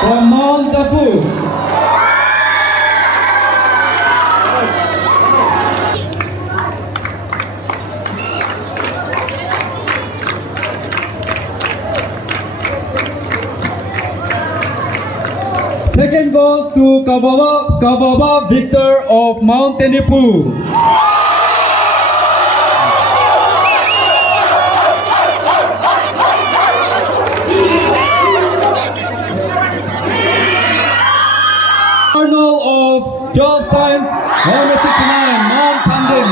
from Mount Jafu. Second goes to Kababa Victor of Mount Tenipu. Colonel of 12 Science, number 69, Mount Pandin.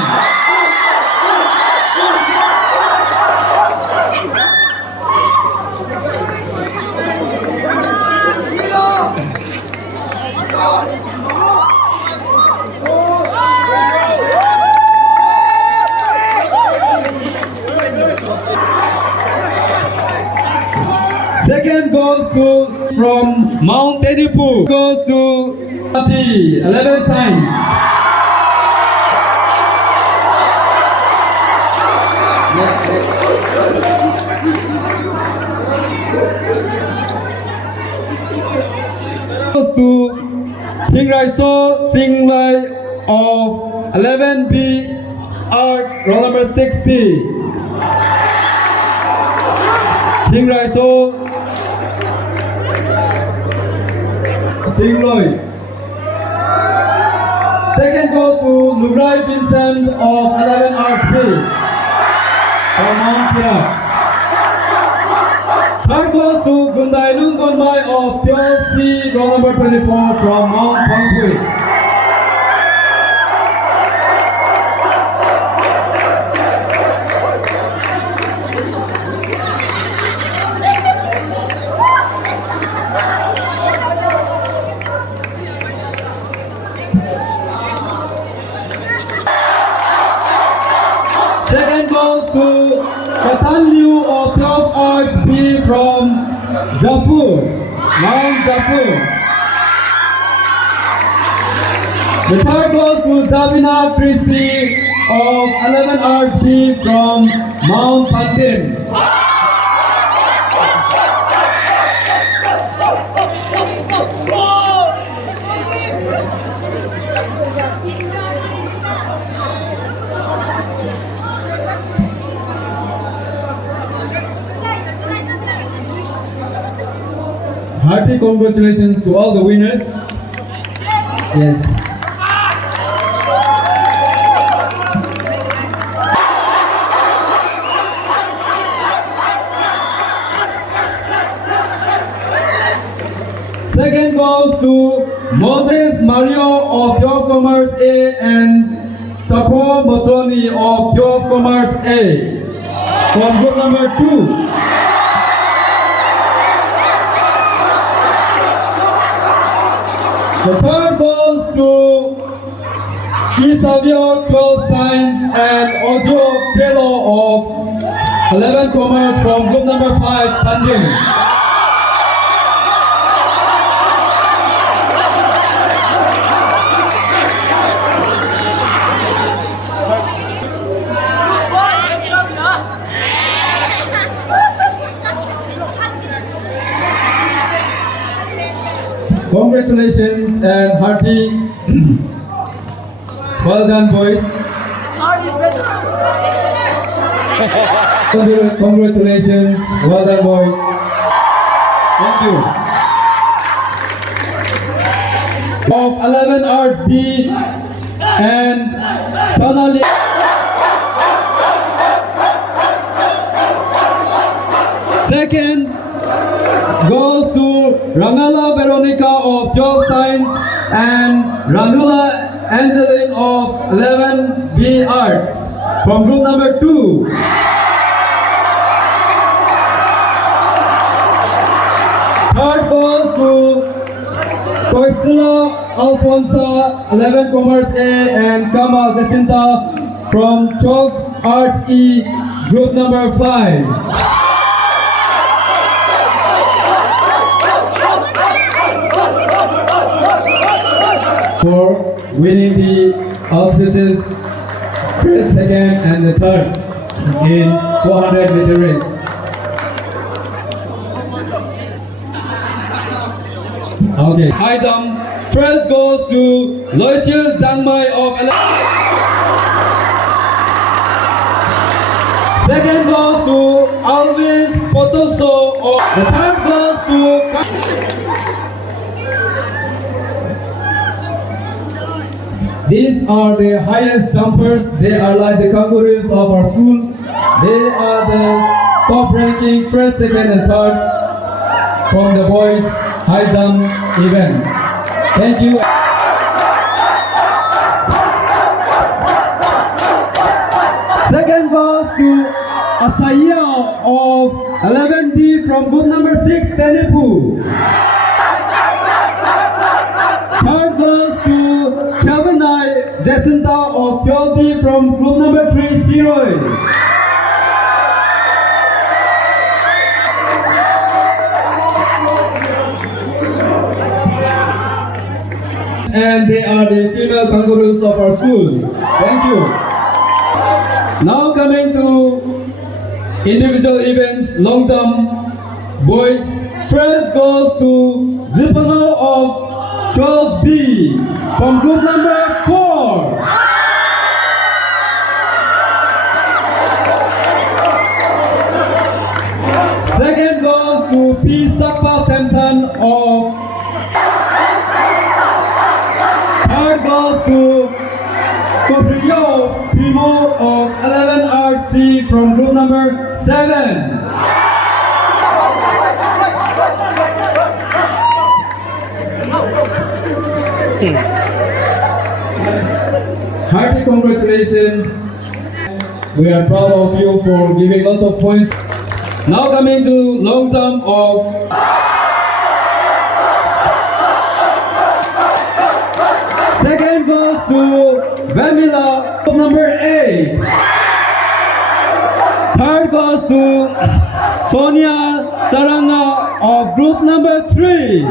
Second goes to from Mount Tenipu goes to the 11 Science. Goes to Singrai So Singlai of 11B Arts, roll number 60. Singrai So Singloi. Second goes to Lugrai Vincent of 11 Arts B from Mount Pira. Third goes to Gundai Lung Gonbai of 12C, roll number 24 from Mount Pangpui. Second goes to Katan Liu of 12 Arts B from Jafu, Mount Jafu. The third goes to Zabina Christie of 11 Arts B from Mount Pandin. Hearty congratulations to all the winners. Yes. Second goes to Moses Mario of Geoff Commerce A and Chako Mosoni of Geoff Commerce A from group number 2. The third goes to Kisavio 12 Science and Ojo Prelo of 11 Commerce from group number 5, Pandin. Congratulations and hearty well done, boys. Congratulations, well done, boys. Thank you. Of 11 Arts D and Sonali. Second goes to Ramela Veronica of 12 Science and Ramula Angeline of 11B Arts from group number 2. Third goes to Coixula Alfonso, 11 Commerce A and Kama Jacinta from 12 Arts E, group number 5. For winning the auspicious first, second, and the third in 400-meter race. Okay. High jump. First goes to Loisius Dangmai of 11. Second goes to Alvis Potoso of the third goes to These are the highest jumpers. They are like the kangaroos of our school. They are the top ranking first, second and third from the boys high jump event. Thank you. Second goes to Asaya of 11D from group number 6, Tenepu. Third goes to Kelvinai Jacinta of 12D from group number 3, Shiroi. And they are the female kangaroos of our school. Thank you. Now coming to individual events, long jump, boys. First goes to Zipano of 12B from group number 4. Second goes to P. Sakpa Samson of Third goes to Coprio Primo of 11RC from group number 7. Hearty congratulations. We are proud of you for giving lots of points. Now coming to long jump of second goes to Vamila of number 8. Third goes to Sonia Charanga of group number 3.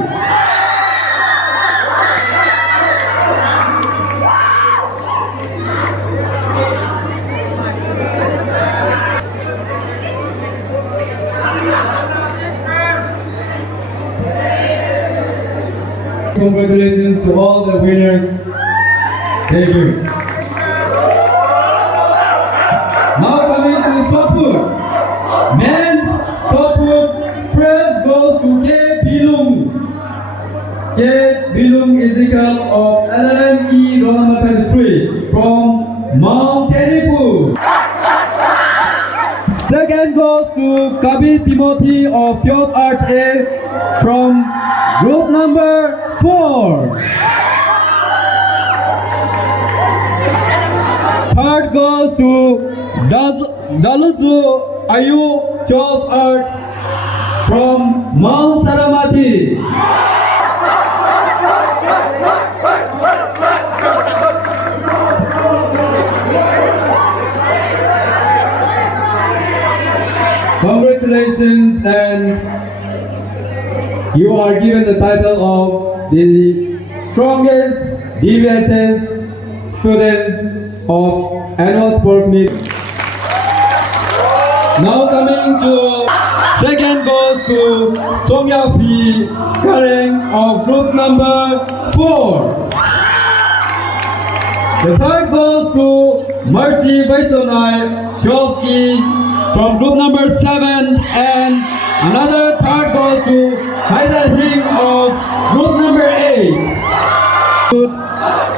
Congratulations to all the winners. Thank you. Now coming to shot put. Men's shot put. First goes to K. Bilung. K. Bilung Ezekiel of 11E roll number 33 from Mount Tenepu. Second goes to Kabi Timothy of 12 Arts A from group number 4. Third goes to Daluzu Ayu 12 Arts from Mount Saramati. Congratulations, and you are given the title of the strongest DVSS students of annual sports meet. Now coming to second goes to Somya P. Kareng of group number 4. The third goes to Mercy Vaisonai 12E from group number 7, and another third goes to Haida Hing of group number 8.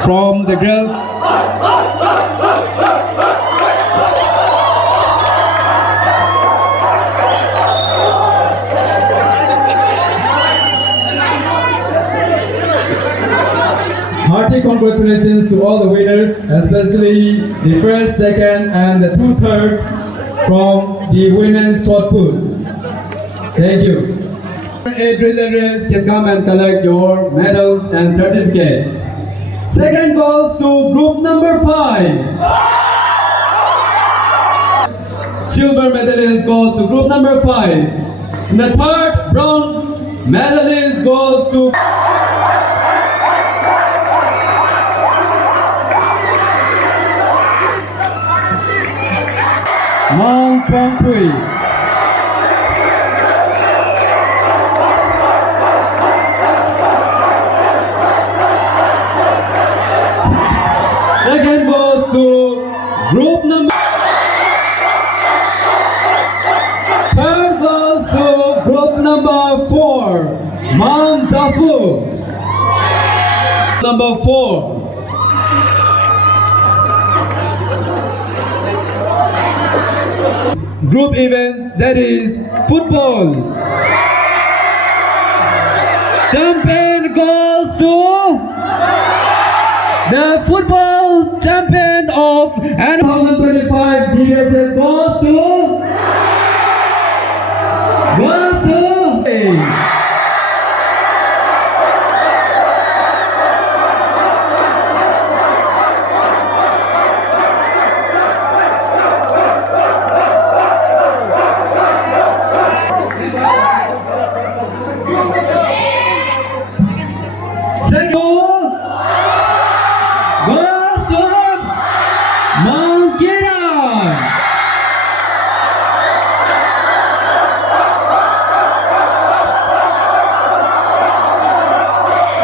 From the girls. Hearty congratulations to all the winners, especially the first, second, and the 2/3 from the women's shot put. Thank you. 8 relay can come and collect your medals and certificates. Second goes to group number 5. Silver medalist goes to group number 5. And the third bronze medalist goes to Mount Pongpui. Mount Darfur. Number 4. Group events, that is football. Champion goes to the football champion of 2025 DVSS goes to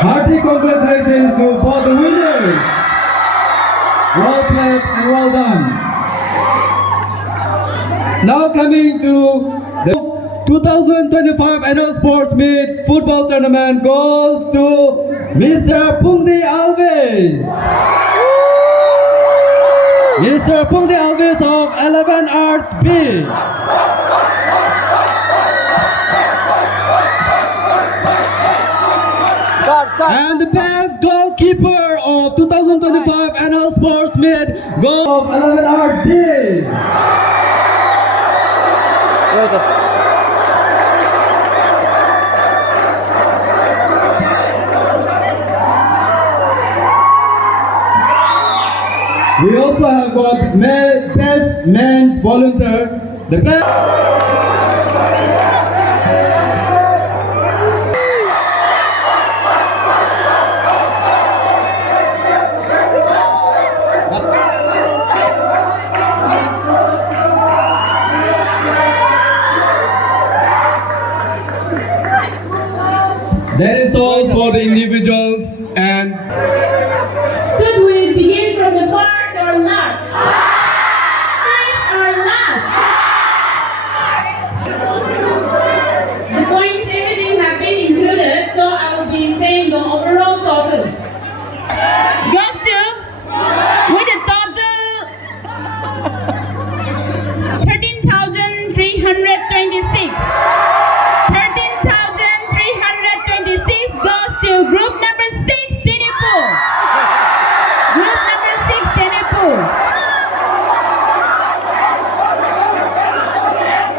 Hearty congratulations to both the winners. Well played and well done. Now coming to the 2025 Annual Sports Meet Football Tournament goes to Mr. Pungdi Alves. Mr. Pungdi Alves of 11 Arts B. And the best goalkeeper of 2025 Annual Sports Meet goal of 11 Arts B. We also have got best men's volunteer. The best. That is all for the individuals and... Should we begin from the first or last? First or last? The points, everything have been included, so I will be saying the overall total. Goes to, with a total 13,326. 13,326 goes to group number 6, Dinipur. Group number 6, Dinipur.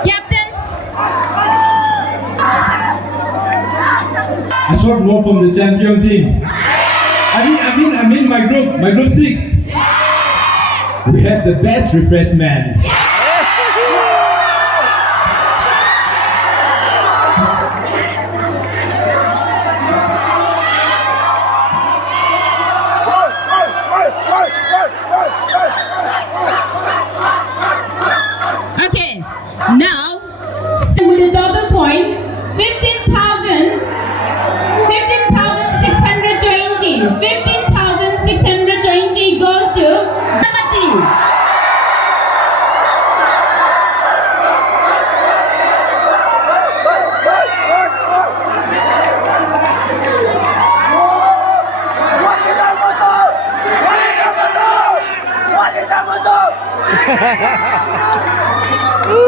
Captain. A short note from the champion team. I mean my group 6. We have the best refreshment. Okay, now with the total point 15,620. 15,620 goes to number 3.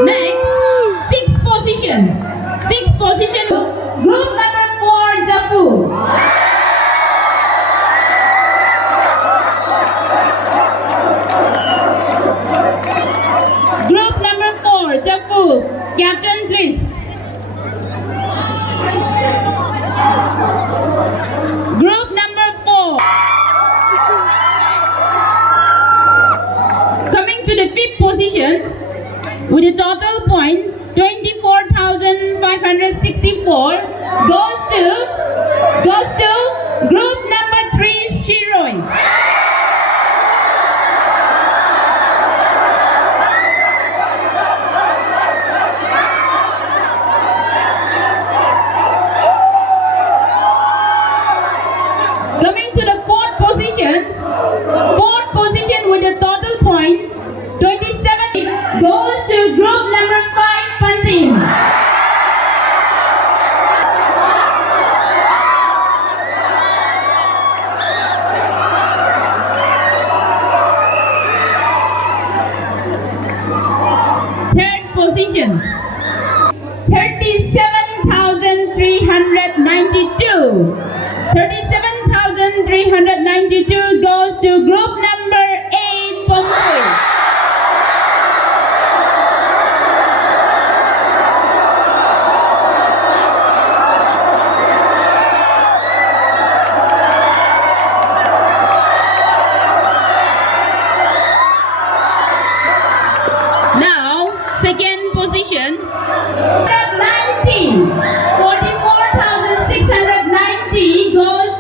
Next, sixth position, group number 4, Darfur. Group number 4, Darfur. Captain, please. Group number 4. Coming to the 5th position, with a total point 24,564 goes to group number 3, Shiroi. Coming to the 4th position with the total points 27 goes to group number 5, Pantin.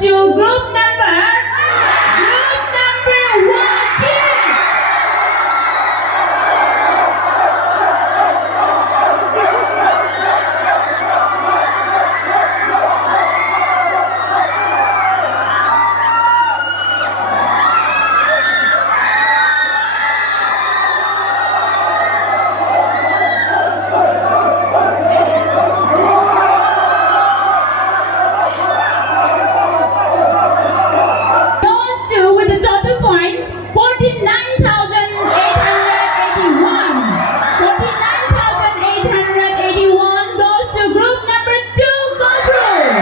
to group number 1 team. Those two with the total points 49,881. 49,881 goes to group number 2, go through.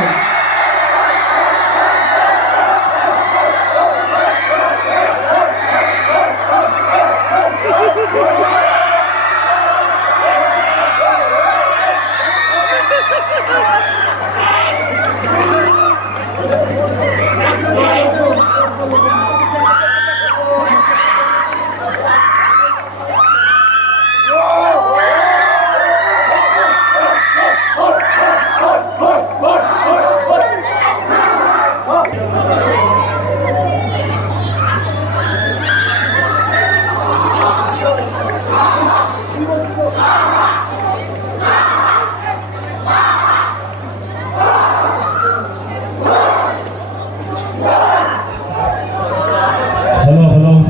Hello.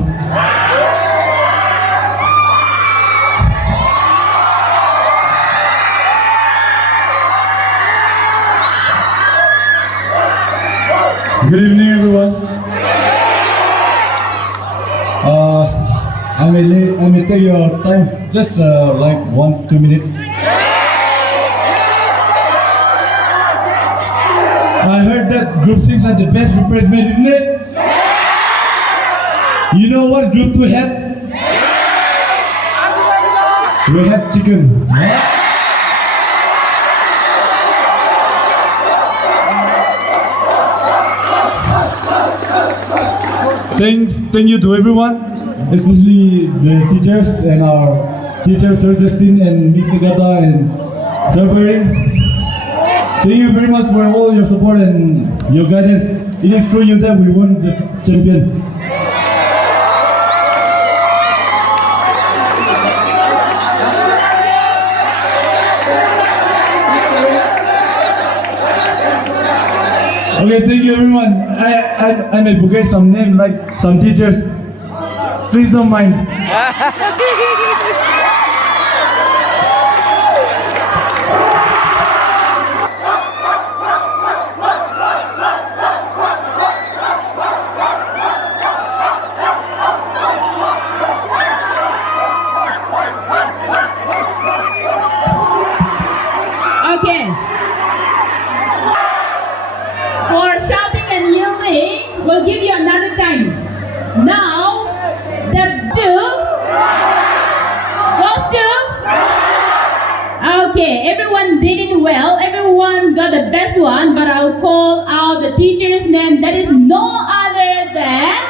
Good evening, everyone. I may take your time, just like 1-2 minutes. I heard that Group 6 are the best refreshment, isn't it? You know what Group 2 have? We have chicken. Thank you to everyone, especially the teachers and our teachers, Sir Justin and Miss Agata and Sir Barry. Thank you very much for all your support and your guidance. It is through you that we won the champion. Okay, thank you everyone. I may forget some names like some teachers. Please don't mind. Okay. For shouting and yelling, we'll give you another time. Now, the two goes to. Okay, everyone did it well. Everyone got the best one, but I'll call out the teacher's name. That is no other than